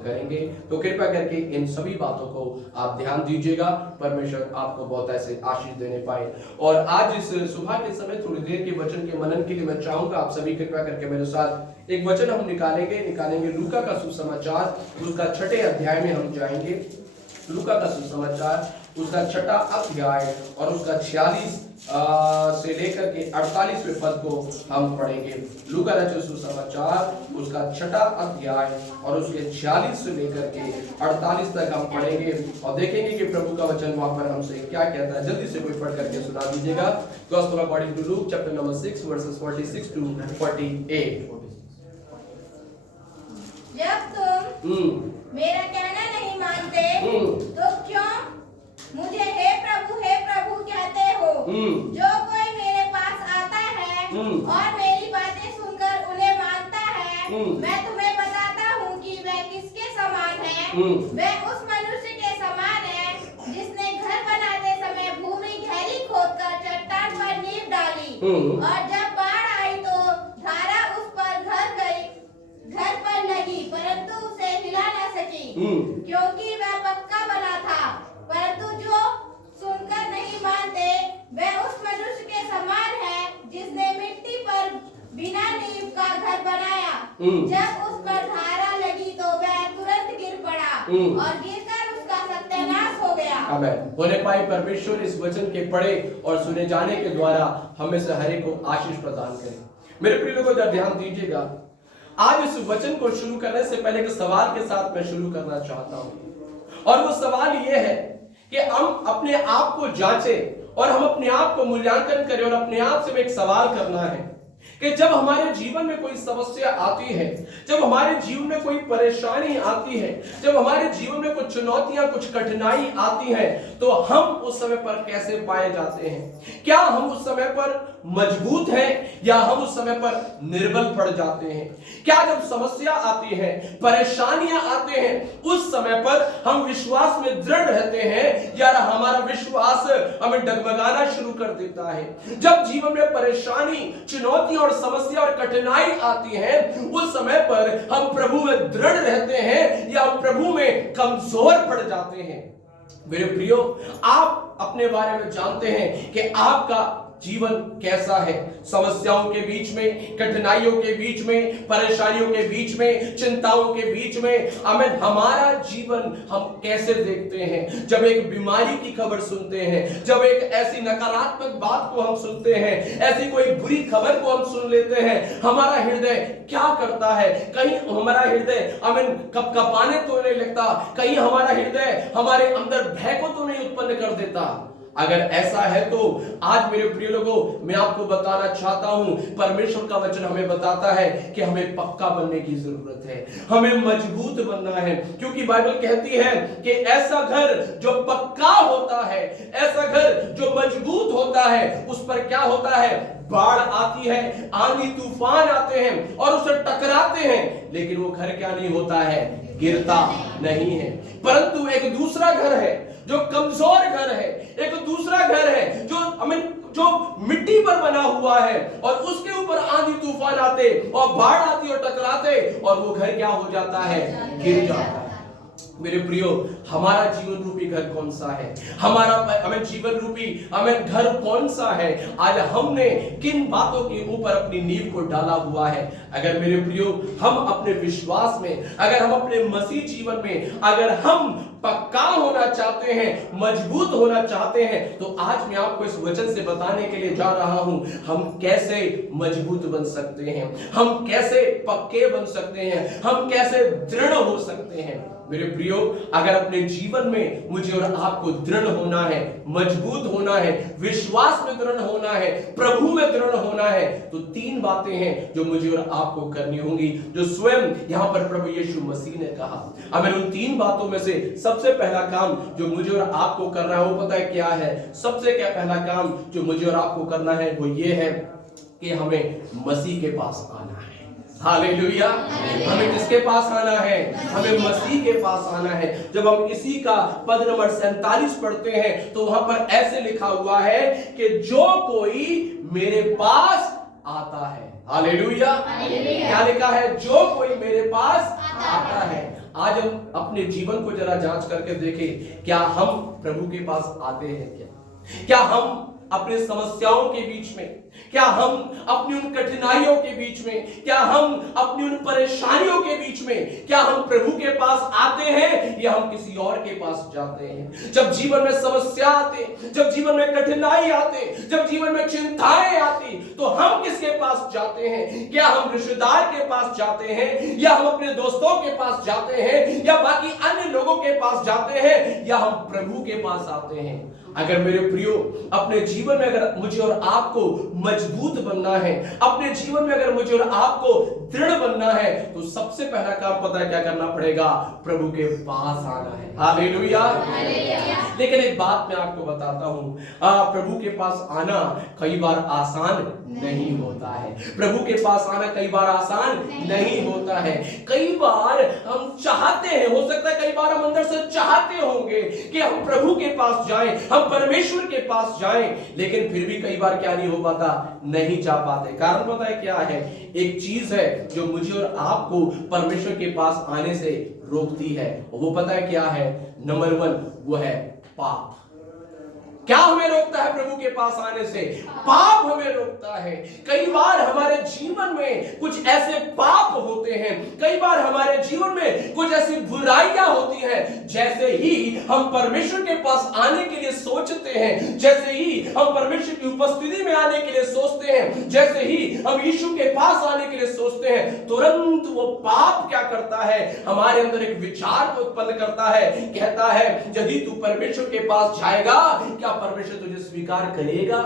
करेंगे। तो कृपया करके इन सभी बातों को आप ध्यान दीजिएगा, परमेश्वर आपको बहुत ऐसे आशीष देने पाए। और आज इस सुबह के समय थोड़ी देर के वचन के मनन के लिए मैं चाहूंगा आप सभी कृपया करके मेरे साथ एक वचन हम निकालेंगे लूका का सुसमाचार, उसका 6ठे अध्याय में हम जाएंगे। लूका का सुसमाचार उसका 6ठा अध्याय और उसका 46 से लेकर के 48वें पद को हम पढ़ेंगे। लूका रचित सुसमाचार उसका 6ठा अध्याय और उसके 46 से लेकर के 48 तक हम पढ़ेंगे और देखेंगे कि प्रभु का वचन वहां पर हमसे क्या कहता है। जल्दी से कोई पढ़ करके सुना दीजिएगा। Gospel according to Luke chapter number 6 verses 46 to 48। जब तुम मेरा कहना नहीं मानते तो क्यों मुझे हे प्रभु कहते हो? जो कोई मेरे पास आता है और मेरी बातें सुनकर उन्हें मानता है, मैं तुम्हें बताता हूँ कि वह किसके समान है। वह उस मनुष्य के समान है जिसने घर बनाते समय भूमि गहरी खोदकर चट्टान पर नींव डाली, और जब बाढ़ आई तो धारा उस पर घर पर लगी, परंतु उसे हिला न सकी, क्योंकि वह पक्का बना था। परंतु जो सुनकर नहीं मानते वह उस मनुष्य के समान है जिसने मिट्टी पर बिना नींव का घर बनाया। जब उस पर धारा लगी तो वह तुरंत गिर पड़ा और गिरकर उसका सत्यानाश हो गया। आमीन। होने पाए परमेश्वर इस वचन के पढ़े और सुने जाने के द्वारा हमें से हर एक को आशीष प्रदान करे। मेरे प्रिय लोगों जरा ध्यान दीजिएगा। आज इस वचन को शुरू करने से पहले एक सवाल के साथ मैं शुरू करना चाहता हूं, और वो सवाल ये है कि हम अपने आप को जांचें और हम अपने आप को मूल्यांकन करें। और अपने आप से एक सवाल करना है कि जब हमारे जीवन में कोई समस्या आती है, जब हमारे जीवन में कोई परेशानी आती है, जब हमारे जीवन में कुछ चुनौतियां, कुछ कठिनाई आती है, तो हम उस समय पर कैसे पाए जाते हैं? क्या हम उस समय पर मजबूत हैं या हम उस समय पर निर्बल पड़ जाते हैं? क्या जब समस्या आती है, परेशानियां आते हैं, उस समय पर हम विश्वास में दृढ़ रहते हैं या हमारा विश्वास हमें डगमगाना शुरू कर देता है? जब जीवन में परेशानी, चुनौती और समस्या और कठिनाई आती है, उस समय पर हम प्रभु में दृढ़ रहते हैं या हम प्रभु में कमजोर पड़ जाते हैं? मेरे प्रियो, आप अपने बारे में जानते हैं कि आपका जीवन कैसा है। समस्याओं के बीच में, कठिनाइयों के बीच में, परेशानियों के बीच में, चिंताओं के बीच में हमारा जीवन हम कैसे देखते हैं? जब एक बीमारी की खबर सुनते हैं, जब एक ऐसी नकारात्मक बात को हम सुनते हैं, ऐसी कोई बुरी खबर को हम सुन लेते हैं, हमारा हृदय क्या करता है? कहीं हमारा हृदय कपकपाने तो नहीं लगता, कहीं हमारा हृदय हमारे अंदर भय को तो नहीं उत्पन्न कर देता? अगर ऐसा है तो आज मेरे प्रिय लोगों, मैं आपको बताना चाहता हूं, परमेश्वर का वचन हमें बताता है कि हमें पक्का बनने की जरूरत है, हमें मजबूत बनना है। क्योंकि बाइबल कहती है कि ऐसा घर जो पक्का होता है, ऐसा घर जो मजबूत होता है, उस पर क्या होता है? बाढ़ आती है, आंधी तूफान आते हैं और उसे टकराते हैं, लेकिन वो घर क्या नहीं होता है? गिरता नहीं है। परंतु एक दूसरा घर है जो कमजोर घर है, एक दूसरा घर है जो मिट्टी पर बना हुआ है, और उसके ऊपर आंधी तूफान आते और बाढ़ आती और टकराते और वो घर क्या हो जाता है? गिर जाता है। मेरे प्रियो, हमारा जीवन रूपी घर कौन सा है? हमारा जीवन रूपी घर कौन सा है? आज हमने किन बातों के ऊपर अपनी नींव को डाला हुआ है? अगर मेरे प्रियो हम अपने विश्वास में, अगर हम अपने मसीह जीवन में, अगर हम पक्का होना चाहते हैं, मजबूत होना चाहते हैं, तो आज मैं आपको इस वचन से बताने के लिए जा रहा हूं हम कैसे मजबूत बन सकते हैं, हम कैसे पक्के बन सकते हैं, हम कैसे दृढ़ हो सकते हैं। मेरे प्रियो, अगर अपने जीवन में मुझे और आपको दृढ़ होना है, मजबूत होना है, विश्वास में दृढ़ होना है, प्रभु में दृढ़ होना है, तो 3 बातें हैं जो मुझे और आपको करनी होंगी, जो स्वयं यहां पर प्रभु यीशु मसीह ने कहा। अब उन 3 बातों में से सबसे पहला काम जो मुझे और आपको करना है, वो पता है क्या है? सबसे क्या पहला काम जो मुझे और आपको करना है वो ये है कि हमें मसीह के पास आना है। हालेलुया। हमें किसके पास आना है? हमें मसीह के पास आना है। जब हम इसी का पद नंबर 47 पढ़ते हैं तो वहां पर ऐसे लिखा हुआ है कि जो कोई मेरे पास आता है। हालेलुया। क्या लिखा है? जो कोई मेरे पास आता है। आज हम अपने जीवन को जरा जांच करके देखें, क्या हम प्रभु के पास आते हैं? क्या हम अपने समस्याओं के बीच में, क्या हम अपनी उन कठिनाइयों के बीच में, क्या हम अपनी उन परेशानियों के बीच में, क्या हम प्रभु के पास आते हैं या हम किसी और के पास जाते हैं? जब जीवन में समस्या आते, जब जीवन में कठिनाई आते, जब जीवन में चिंताएं आती, तो हम किसके पास जाते हैं? क्या हम रिश्तेदार के पास जाते हैं, या हम अपने दोस्तों के पास जाते हैं, या बाकी अन्य लोगों के पास जाते हैं, या हम प्रभु के पास आते हैं? अगर मेरे प्रियो अपने जीवन में अगर मुझे और आपको मजबूत बनना है, अपने जीवन में अगर मुझे और आपको दृढ़ बनना है, तो सबसे पहला काम पता है क्या करना पड़ेगा? प्रभु के पास आना है। हालेलुया। लेकिन एक बात मैं आपको बताता हूं, प्रभु के पास आना कई बार आसान नहीं होता है। प्रभु के पास आना कई बार आसान नहीं होता है। कई बार हम चाहते हैं, हो सकता है कई बार हम अंदर से चाहते होंगे कि हम प्रभु के पास जाएं, हम परमेश्वर के पास जाएं, लेकिन फिर भी कई बार क्या नहीं हो पाता, नहीं जा पाते। कारण पता है क्या है? एक चीज है जो मुझे और आपको परमेश्वर के पास आने से रोकती है, वो पता है क्या है? नंबर 1 वो है पाप। क्या हमें रोकता है प्रभु के पास आने से? पाप हमें रोकता है। कई बार हमारे जीवन में कुछ ऐसे पाप होते हैं, कई बार हमारे जीवन में कुछ ऐसी बुराइयां होती हैं, जैसे ही हम परमेश्वर के पास आने के लिए सोचते हैं, जैसे ही हम परमेश्वर की उपस्थिति में आने के लिए सोचते हैं, जैसे ही हम यीशु के पास आने के लिए सोचते हैं, तुरंत वो पाप क्या करता है? हमारे अंदर एक विचार को उत्पन्न करता है, कहता है यदि तू परमेश्वर के पास जाएगा, क्या परमेश्वर तुझे स्वीकार करेगा?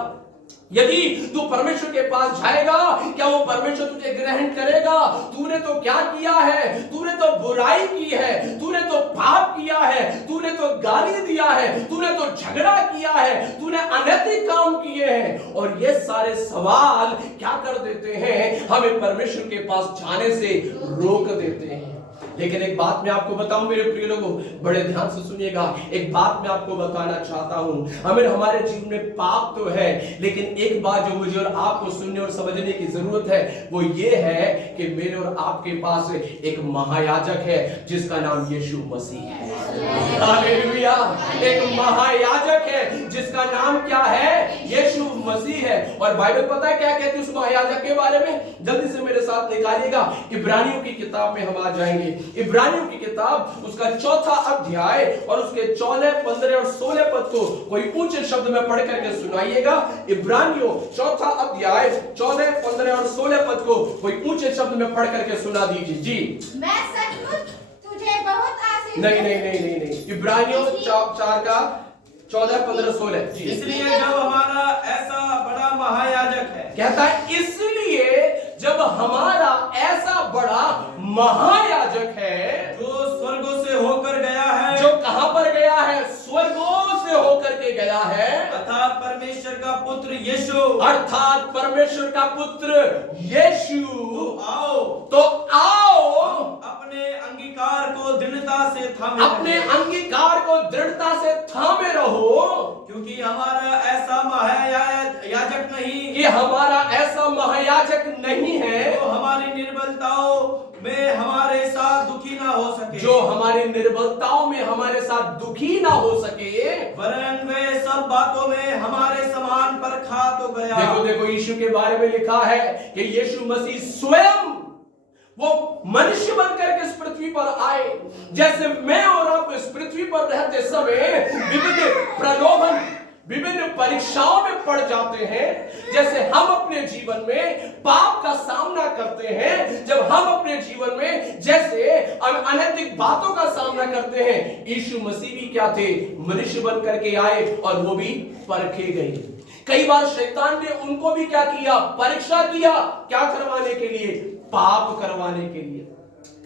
यदि तू परमेश्वर के पास जाएगा, क्या वो परमेश्वर तुझे ग्रहण करेगा? तूने तो क्या किया है? तूने तो बुराई की है, तूने तो पाप किया है, तूने तो गाली दिया है, तूने तो झगड़ा किया है, तूने अनैतिक काम किए हैं। और ये सारे सवाल क्या कर देते हैं? हमें परमेश्वर के पास जाने से रोक देते हैं। लेकिन एक बात मैं आपको बताऊं मेरे प्रिय लोगों, बड़े ध्यान से सुनिएगा, एक बात मैं आपको बताना चाहता हूं। हमें हमारे जीवन में पाप तो है, लेकिन एक बात जो मुझे और आपको सुनने और समझने की जरूरत है, वो ये है कि मेरे और आपके पास एक महायाजक है जिसका नाम यीशु मसीह है। हालेलुया। एक महायाजक है जिसका नाम क्या है? यीशु मसीह है। और बाइबल पता है क्या कहती है उस महायाजक के बारे में? जल्दी से मेरे साथ निकालिएगा, इब्रानियों की किताब में हम आ जाएंगे। इब्रानियों की किताब उसका 4था अध्याय और उसके 14, 15 और 16 पद को कोई ऊंचे शब्द में पढ़ करके सुनाइएगा। इब्रानियों 4था अध्याय 14, 15 और 16 पद को कोई ऊंचे शब्द में पढ़ करके सुना दीजिए जी। मैं सचमुच तुझे बहुत आशीष नहीं। इब्रानियों 4 का 14, 15, 16 जी। इसलिए जब हमारा ऐसा बड़ा महायाजक है, कहता है इसलिए जब हमारा ऐसा बड़ा महायाजक है, जो स्वर्गों से होकर गया है, जो कहां पर गया है? स्वर्गों से होकर के गया है, अर्थात परमेश्वर का पुत्र यीशु, अर्थात परमेश्वर का पुत्र यीशु। तो आओ अपने अंगीकार को दृढ़ता से थामे अपने रहो। अंगीकार को दृढ़ता से थामे रहो, क्योंकि हमारा ऐसा महायाजक नहीं, कि हमारा ऐसा महायाजक नहीं है जो हमारी निर्बलताओं में हमारे साथ दुखी ना हो सके, जो हमारी निर्बलताओं में हमारे साथ दुखी ना हो सके, वरन वे सब बातों में हमारे समान परखा तो गया। देखो यीशु के बारे में लिखा है कि यीशु मसीह स्वयं वो मनुष्य बनकर के इस पृथ्वी पर आए। जैसे मैं और आप इस पृथ्वी पर रहते समय विभिन्न प्रलोभन, विभिन्न परीक्षाओं में पड़ जाते हैं, जैसे हम अपने जीवन में पाप का सामना करते हैं, जब हम अपने जीवन में जैसे अनैतिक बातों का सामना करते हैं, यीशु मसीह भी क्या थे? मनुष्य बन करके आए और वो भी परखे गए। कई बार शैतान ने उनको भी क्या किया? परीक्षा किया। क्या करवाने के लिए? पाप करवाने के लिए।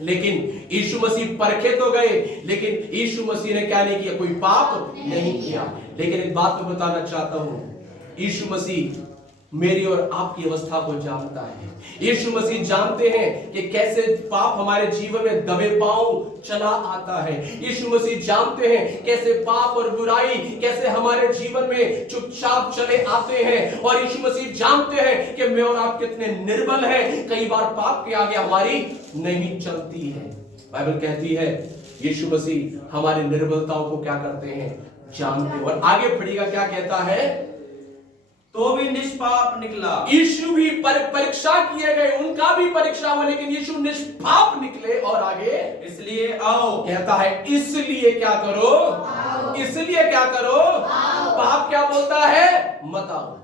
लेकिन यीशु मसीह परखे तो गए, लेकिन यीशु मसीह ने क्या नहीं किया? कोई पाप नहीं किया। लेकिन एक बात मैं बताना चाहता हूं, यीशु मसीह मेरी और आपकी अवस्था को जानता है। यीशु मसीह जानते हैं कि कैसे पाप हमारे जीवन में दबे पांव चला आता है। यीशु मसीह जानते हैं कैसे पाप और बुराई कैसे हमारे जीवन में चुपचाप चले आते हैं। और यीशु मसीह जानते हैं कि मैं और आप कितने निर्बल हैं, कई बार पाप के आगे हमारी नहीं चलती है। बाइबल कहती है यीशु मसीह हमारी निर्बलताओं को क्या करते हैं, जानते हैं। और आगे पढ़िएगा क्या कहता है, तो भी निष्पाप निकला। यीशु भी परीक्षा किए गए, उनका भी परीक्षा हुआ, लेकिन यीशु निष्पाप निकले। और आगे इसलिए आओ, कहता है इसलिए क्या करो, इसलिए क्या करो, पाप क्या बोलता है, मत आओ।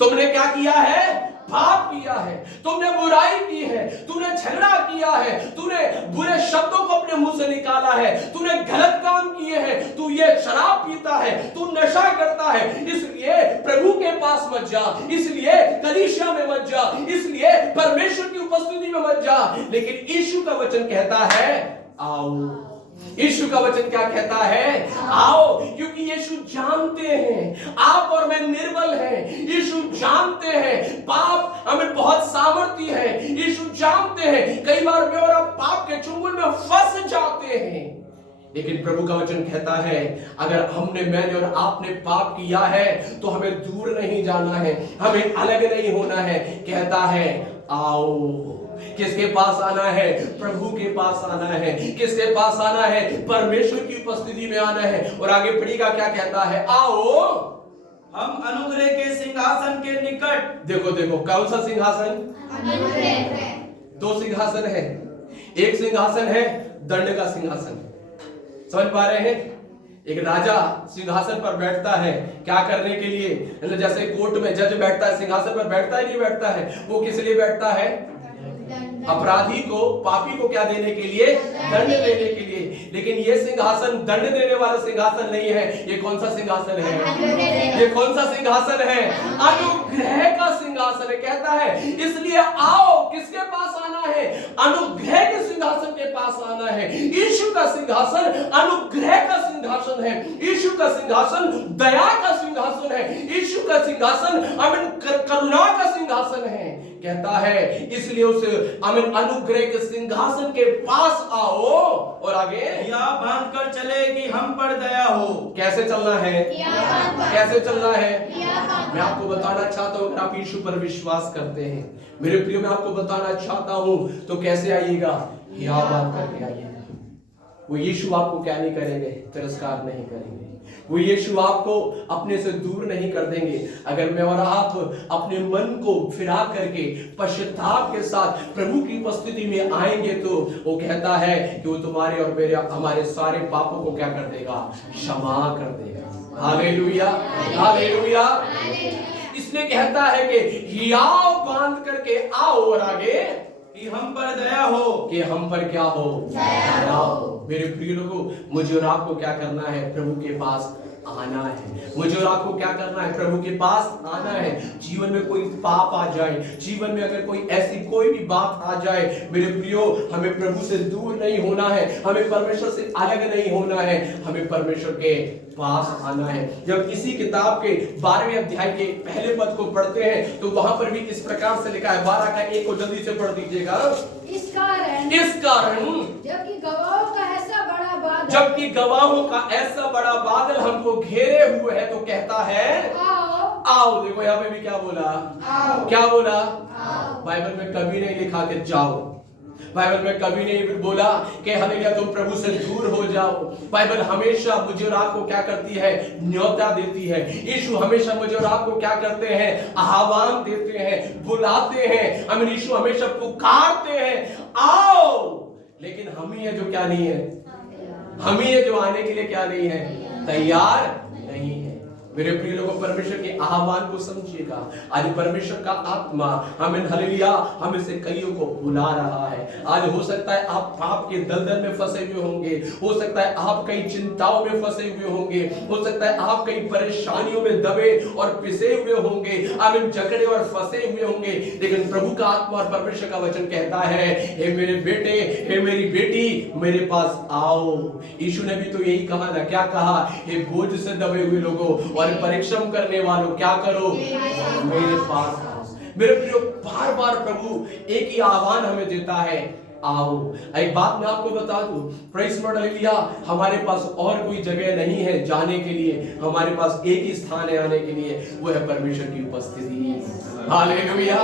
तुमने क्या किया है, पाप किया है, तुमने बुराई की है, तूने झगड़ा किया है, तूने बुरे शब्दों को अपने मुंह से निकाला है, तूने गलत काम किए हैं, तू ये शराब पीता है, तू नशा करता है, इसलिए प्रभु के पास मत जा, इसलिए कलीसिया में मत जा, इसलिए परमेश्वर की उपस्थिति में मत जा। लेकिन यीशु का वचन कहता है आओ। यीशु का वचन क्या कहता है, आओ। क्योंकि यीशु जानते हैं आप और मैं निर्बल हैं। यीशु जानते हैं पाप हमें बहुत सामर्थ्य है। यीशु जानते हैं कई बार मैं और आप पाप के चुंगल में फंस जाते हैं। लेकिन प्रभु का वचन कहता है अगर मैंने और आपने पाप किया है तो हमें दूर नहीं जाना है, हमें अलग नहीं होना है। कहता है आओ। किसके पास आना है, प्रभु के पास आना है। किसके पास आना है, परमेश्वर की उपस्थिति में आना है। और आगे पढ़िएगा क्या कहता है, आओ हम अनुग्रह के सिंहासन के निकट। देखो देखो कौन सा सिंहासन, दो सिंहासन है। एक सिंहासन है दंड का सिंहासन, समझ पा रहे हैं। एक राजा सिंहासन पर बैठता है क्या करने के लिए, जैसे कोर्ट में जज बैठता है, सिंहासन पर बैठता है, नहीं बैठता है। वो किस लिए बैठता है, अपराधी को, पापी को क्या देने के लिए, दंड देने के लिए। लेकिन ये सिंहासन दंड देने वाला सिंहासन नहीं है। ये कौन सा सिंहासन है, ये कौन सा सिंहासन है, अनुग्रह का सिंहासन है। कहता है इसलिए आओ। किसके पास आना है, अनुग्रह के सिंहासन के पास आना है। यीशु का सिंहासन अनुग्रह का सिंहासन है। यीशु का सिंहासन दया का सिंहासन है। यीशु का सिंहासन करुणा का सिंहासन है। कहता है इसलिए उस अनुग्रह के सिंहासन के पास आओ। और आगे या बांध कर चले कि हम पर दया हो। कैसे चलना है, कैसे चलना है, मैं आपको बताना चाहता हूं। अगर आप यीशु पर विश्वास करते हैं मेरे प्रियो, मैं आपको बताना चाहता हूं तो कैसे आइएगा, या बात करके आइएगा। वो यीशु आपको क्या नहीं करेंगे, तिरस्कार नहीं करेंगे। वो यीशु आपको अपने से दूर नहीं कर देंगे। अगर मैं और आप अपने मन को फिरा करके पश्चाताप के साथ प्रभु की उपस्थिति में आएंगे तो वो कहता है कि वो तुम्हारे और मेरे हमारे सारे पापों को क्या कर देगा, क्षमा कर देगा। Hallelujah, hallelujah. इसलिए कहता है कि हियाव बांध करके आओ। और आगे कि हम पर दया हो, कि हम पर क्या हो, दया हो। मेरे प्रिय लोगों, मुझे और आपको क्या करना है, प्रभु के पास आना है। मुझे और आपको क्या करना है, प्रभु के पास आना है। जीवन में कोई पाप आ जाए, जीवन में अगर कोई ऐसी कोई भी बात आ जाए, मेरे प्रियो हमें प्रभु से दूर नहीं होना है, हमें परमेश्वर से अलग नहीं होना है, हमें परमेश्वर के पास आना है। जब इसी किताब के 12वें अध्याय के पहले पद को पढ़ते हैं तो वहां पर भी इस प्रकार से लिखा है। 12 का 1 को जल्दी से पढ़ दीजिएगा। इस कारण जबकि गवाहों का ऐसा बड़ा बादल हमको घेरे हुए है तो कहता है आओ। देखो यहाँ पे भी क्या बोला, क्या बोला, बाइबल में कभी नहीं लिखा कि जाओ। बाइबल में कभी नहीं बोला कि हालेलुया तुम प्रभु से दूर हो जाओ। बाइबल हमेशा मुझे और आपको क्या करती है, न्योता देती है। यीशु हमेशा मुझे और आपको क्या करते हैं, आह्वान देते हैं, बुलाते हैं। हम यीशु हमेशा पुकारते हैं आओ। लेकिन हम ही है जो क्या नहीं है, हम ही है जो आने के लिए क्या नहीं है, तैयार नहीं है। मेरे प्रिय लोगों, परमेश्वर के आह्वान को समझिएगा। आज परमेश्वर का आत्मा हमें हालेलुया हमें से कईयों को बुला रहा है। आज हो सकता है आप पाप के दलदल में फंसे हुए होंगे, हो सकता है आप कई चिंताओं में फंसे हुए होंगे, हो सकता है आप कई परेशानियों में दबे और पिसे हुए होंगे, आप इन जकड़े और फंसे हुए होंगे। लेकिन प्रभु का आत्मा और परमेश्वर का वचन कहता है हे मेरे बेटे, हे मेरी बेटी, मेरे पास आओ। यीशु ने भी तो यही कहा ना, क्या कहा, हे बोझ से दबे हुए लोगों और परिश्रम करने वालों क्या करो, मेरे पास आओ। मेरे प्रियो, बार बार प्रभु एक ही आह्वान हमें देता है आओ। एक बात मैं आपको बता दूं, प्रेज़ लॉर्ड, हालेलुया, हमारे पास और कोई जगह नहीं है जाने के लिए, हमारे पास एक ही स्थान है आने के लिए, वो है परमेश्वर की उपस्थिति। हालेलुया।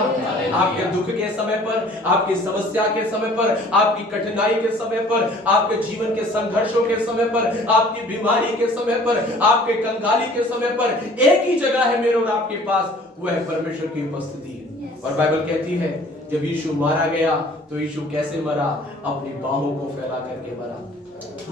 आपके दुख के समय पर, आपकी समस्या के समय पर, आपकी कठिनाई के समय पर, आपके जीवन के संघर्षों के समय पर, आपकी बीमारी के समय पर, आपके कंगाली के समय पर एक ही जगह है मेरे और आपके पास, वो है परमेश्वर की उपस्थिति। और बाइबल कहती है जब यीशु मारा गया तो यीशु कैसे मरा? अपनी बाहों को फैला करके मरा।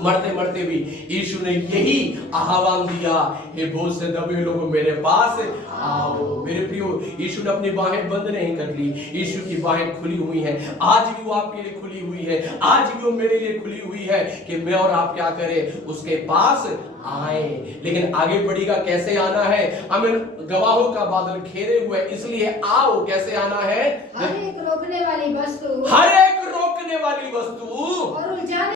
मरते मरते भी यीशु ने यही आह्वान दिया, हे बोझ से दबे लोगों मेरे पास आओ। मेरे प्रियो, यीशु ने अपनी बाहें बंद नहीं कर ली, यीशु की बाहें खुली हुई हैं। आज भी वो आपके लिए खुली हुई है, आज भी वो मेरे लिए खुली हुई है कि मैं और आप क्या करें? उसके पास आए। लेकिन आगे बढ़ेगा, कैसे आना है? हमें गवाहों का बादल घेरे हुए, इसलिए आओ। कैसे आना है? हर एक रोकने वाली वस्तु हर एक रोकने वाली वस्तु और उलझाने